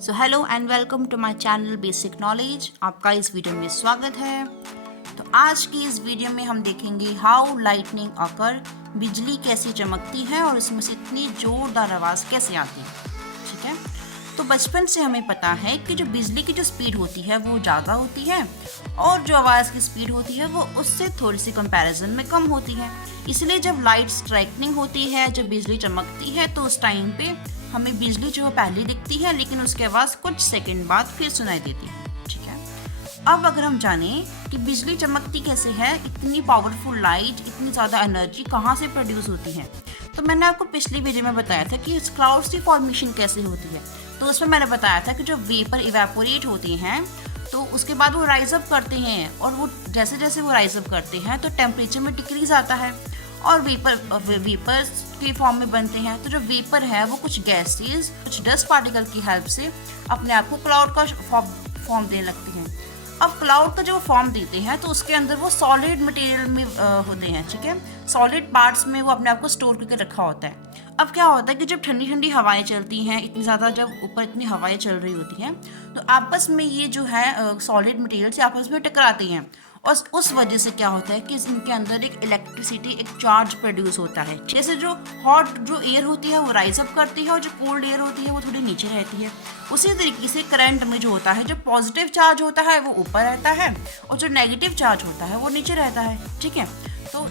So hello and welcome to my channel basic knowledge. आपका इस video में स्वागत है। तो आज की इस वीडियो में हम देखेंगे हाउ लाइटनिंग ऑकर, बिजली कैसे चमकती है और उसमें से इतनी जोरदार आवाज़ कैसे आती है। ठीक है, तो बचपन से हमें पता है कि जो बिजली की जो स्पीड होती है वो ज़्यादा होती है और जो आवाज़ की स्पीड होती है वो उससे थोड़ी सी कंपैरिजन में कम होती है। इसलिए जब लाइट स्ट्राइकनिंग होती है, जब बिजली चमकती है, तो उस टाइम पे हमें बिजली जो पहले दिखती है लेकिन उसके आवाज़ कुछ सेकंड बाद फिर सुनाई देती है। ठीक है, अब अगर हम जानें कि बिजली चमकती कैसे है, इतनी पावरफुल लाइट, इतनी ज़्यादा एनर्जी कहाँ से प्रोड्यूस होती है, तो मैंने आपको पिछली वीडियो में बताया था कि क्लाउड्स की फॉर्मेशन कैसे होती है। तो उसमें मैंने बताया था कि जो वेपर इवेपोरेट होती हैं तो उसके बाद वो राइज अप करते हैं और वो जैसे जैसे वो राइज अप करते हैं तो टेम्परेचर में डिक्रीज आता है और वेपर के फॉर्म में बनते हैं। तो जो वेपर है वो कुछ गैसेस, कुछ डस्ट पार्टिकल की हेल्प से अपने आप को क्लाउड का फॉर्म देने लगते हैं। अब क्लाउड का जो फॉर्म देते हैं तो उसके अंदर वो सॉलिड मटेरियल में होते हैं। ठीक है, सॉलिड पार्ट्स में वो अपने आप को स्टोर करके रखा होता है। अब क्या होता है कि जब ठंडी ठंडी हवाएं चलती हैं, इतनी ज़्यादा जब ऊपर इतनी हवाएं चल रही होती हैं तो आपस में ये जो है सॉलिड मटेरियल से आपस में टकराती हैं और उस वजह से क्या होता है कि इनके अंदर एक इलेक्ट्रिसिटी, एक चार्ज प्रोड्यूस होता है। जैसे जो हॉट जो एयर होती है वो राइज अप करती है और जो कोल्ड एयर होती है वो थोड़ी नीचे रहती है। उसी तरीके से करंट में जो होता है, जो पॉजिटिव चार्ज होता है वो ऊपर रहता है और जो नेगेटिव चार्ज होता है वो नीचे रहता है। ठीक है, तो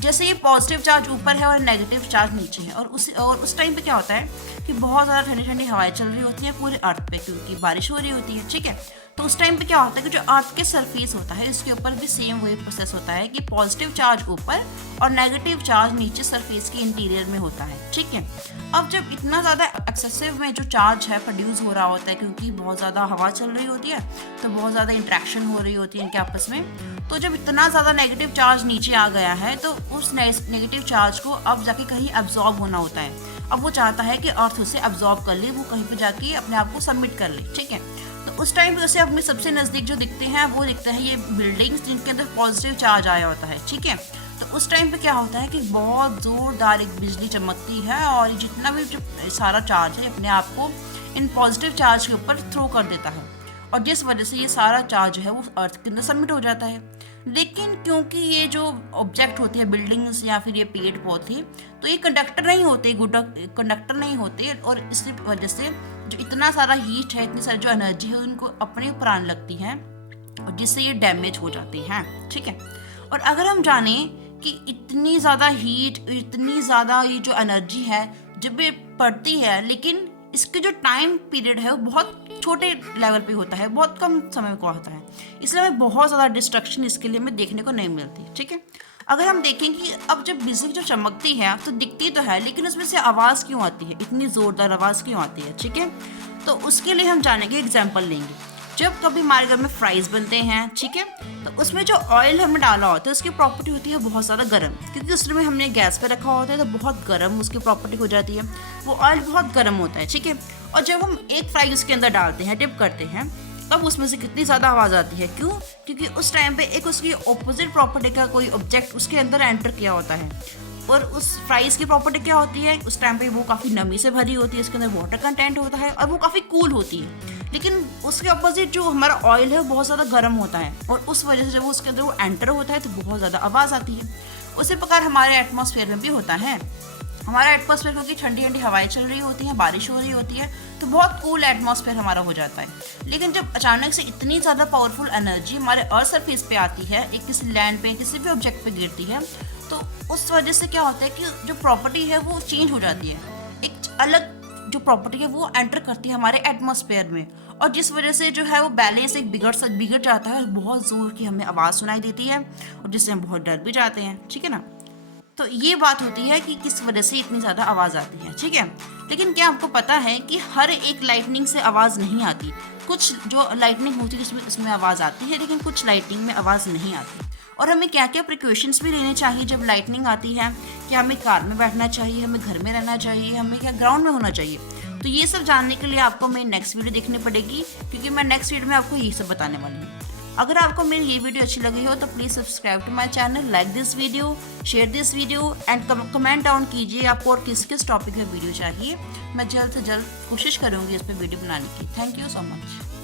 जैसे ये पॉजिटिव चार्ज ऊपर है और नेगेटिव चार्ज नीचे है और उस टाइम पे क्या होता है कि बहुत ज़्यादा ठंडी ठंडी हवाएं चल रही होती हैं पूरे अर्थ पे, क्योंकि बारिश हो रही होती है। ठीक है, तो उस टाइम पे क्या होता है कि जो अर्थ के सरफेस होता है इसके ऊपर भी सेम वही प्रोसेस होता है कि पॉजिटिव चार्ज ऊपर और नेगेटिव चार्ज नीचे सरफेस के इंटीरियर में होता है। ठीक है, अब जब इतना ज़्यादा एक्सेसिव में जो चार्ज है प्रोड्यूस हो रहा होता है, क्योंकि बहुत ज़्यादा हवा चल रही होती है तो बहुत ज़्यादा इंट्रैक्शन हो रही होती है इनके आपस में, तो जब इतना ज़्यादा नेगेटिव चार्ज नीचे आ गया है तो उस नेगेटिव चार्ज को अब जाके कहीं एब्जॉर्ब होना होता है। अब वो चाहता है कि अर्थ उसे एब्जॉर्ब कर ले, वो कहीं पे जाके अपने आप को सबमिट कर ले। ठीक है, तो उस टाइम पे उसे अपने सबसे नज़दीक जो दिखते हैं वो दिखते हैं ये बिल्डिंग्स जिनके अंदर पॉजिटिव चार्ज आया होता है। ठीक है, तो उस टाइम पे क्या होता है कि बहुत ज़ोरदार एक बिजली चमकती है और जितना भी जो सारा चार्ज है अपने आप को इन पॉजिटिव चार्ज के ऊपर थ्रो कर देता है और जिस वजह से ये सारा चार्ज है वो अर्थ के अंदर सबमिट हो जाता है। लेकिन क्योंकि ये जो ऑब्जेक्ट होते हैं, बिल्डिंग्स या फिर ये पेड़ पौधे, तो ये कंडक्टर नहीं होते, गुड कंडक्टर नहीं होते और इस वजह से जो इतना सारा हीट है, इतनी सारी जो एनर्जी है उनको अपने ऊपर आने लगती है और जिससे ये डैमेज हो जाती हैं। ठीक है, और अगर हम जाने कि इतनी ज़्यादा हीट, इतनी ज़्यादा ये जो एनर्जी है जब ये पड़ती है, लेकिन इसके जो टाइम पीरियड है वो बहुत छोटे लेवल पे होता है, बहुत कम समय का होता है, इसलिए हमें बहुत ज़्यादा डिस्ट्रक्शन इसके लिए हमें देखने को नहीं मिलती। ठीक है, अगर हम देखें कि अब जब बिजली जो चमकती है तो दिखती तो है लेकिन उसमें से आवाज़ क्यों आती है, इतनी ज़ोरदार आवाज़ क्यों आती है। ठीक है, तो उसके लिए हम जानेंगे, एग्जाम्पल लेंगे। जब कभी हमारे घर में फ्राइज़ बनते हैं, ठीक है, तो उसमें जो ऑयल हमने डाला होता है उसकी प्रॉपर्टी होती है बहुत ज़्यादा गर्म, क्योंकि उसमें हमने गैस पे रखा होता है तो बहुत गर्म उसकी प्रॉपर्टी हो जाती है, वो ऑयल बहुत गर्म होता है। ठीक है, और जब हम एक फ्राई उसके अंदर डालते हैं, डिप करते हैं, तब उसमें से कितनी ज़्यादा आवाज़ आती है। क्यों? क्योंकि उस टाइम पे एक उसकी ऑपोजिट प्रॉपर्टी का कोई ऑब्जेक्ट उसके अंदर एंटर किया होता है और उस फ्राइज़ की प्रॉपर्टी क्या होती है, उस टाइम पे वो काफ़ी नमी से भरी होती है, उसके अंदर वाटर कंटेंट होता है और वो काफ़ी कूल होती है। लेकिन उसके अपोजिट जो हमारा ऑयल है वो बहुत ज़्यादा गर्म होता है और उस वजह से जब उसके अंदर वो एंटर होता है तो बहुत ज़्यादा आवाज़ आती है। उसी प्रकार हमारे एटमॉस्फेयर में भी होता है। हमारा एटमॉस्फेयर क्योंकि ठंडी ठंडी हवाएं चल रही होती हैं, बारिश हो रही होती है, तो बहुत कूल एटमॉस्फेयर हमारा हो जाता है। लेकिन जब अचानक से इतनी ज़्यादा पावरफुल एनर्जी हमारे अर्थ सरफेस पे आती है, एक किसी लैंड पे, किसी भी ऑब्जेक्ट पे गिरती है, तो उस वजह से क्या होता है कि जो प्रॉपर्टी है वो चेंज हो जाती है, एक अलग जो प्रॉपर्टी है वो एंटर करती है हमारे एटमॉस्फेयर में और जिस वजह से जो है वो बैलेंस एक बिगड़ जाता है और बहुत ज़ोर की हमें आवाज़ सुनाई देती है और जिससे हम बहुत डर भी जाते हैं। ठीक है ना, तो ये बात होती है कि किस वजह से इतनी ज़्यादा आवाज़ आती है। ठीक है, लेकिन क्या आपको पता है कि हर एक लाइटनिंग से आवाज़ नहीं आती। कुछ जो लाइटनिंग होती है उसमें आवाज़ आती है लेकिन कुछ लाइटनिंग में आवाज़ नहीं आती। और हमें क्या क्या प्रिकॉशंस भी लेने चाहिए जब लाइटनिंग आती है, कि हमें कार में बैठना चाहिए, हमें घर में रहना चाहिए, हमें क्या ग्राउंड में होना चाहिए। तो ये सब जानने के लिए आपको मेरी नेक्स्ट वीडियो देखनी पड़ेगी, क्योंकि मैं नेक्स्ट वीडियो में आपको ये सब बताने वाली हूँ। अगर आपको मेरी ये वीडियो अच्छी लगी हो तो please subscribe to my channel, like this video, share this video and comment down कीजिए आपको और किस किस टॉपिक में वीडियो चाहिए। मैं जल्द से जल्द कोशिश करूँगी इस पर वीडियो बनाने की। Thank you so much.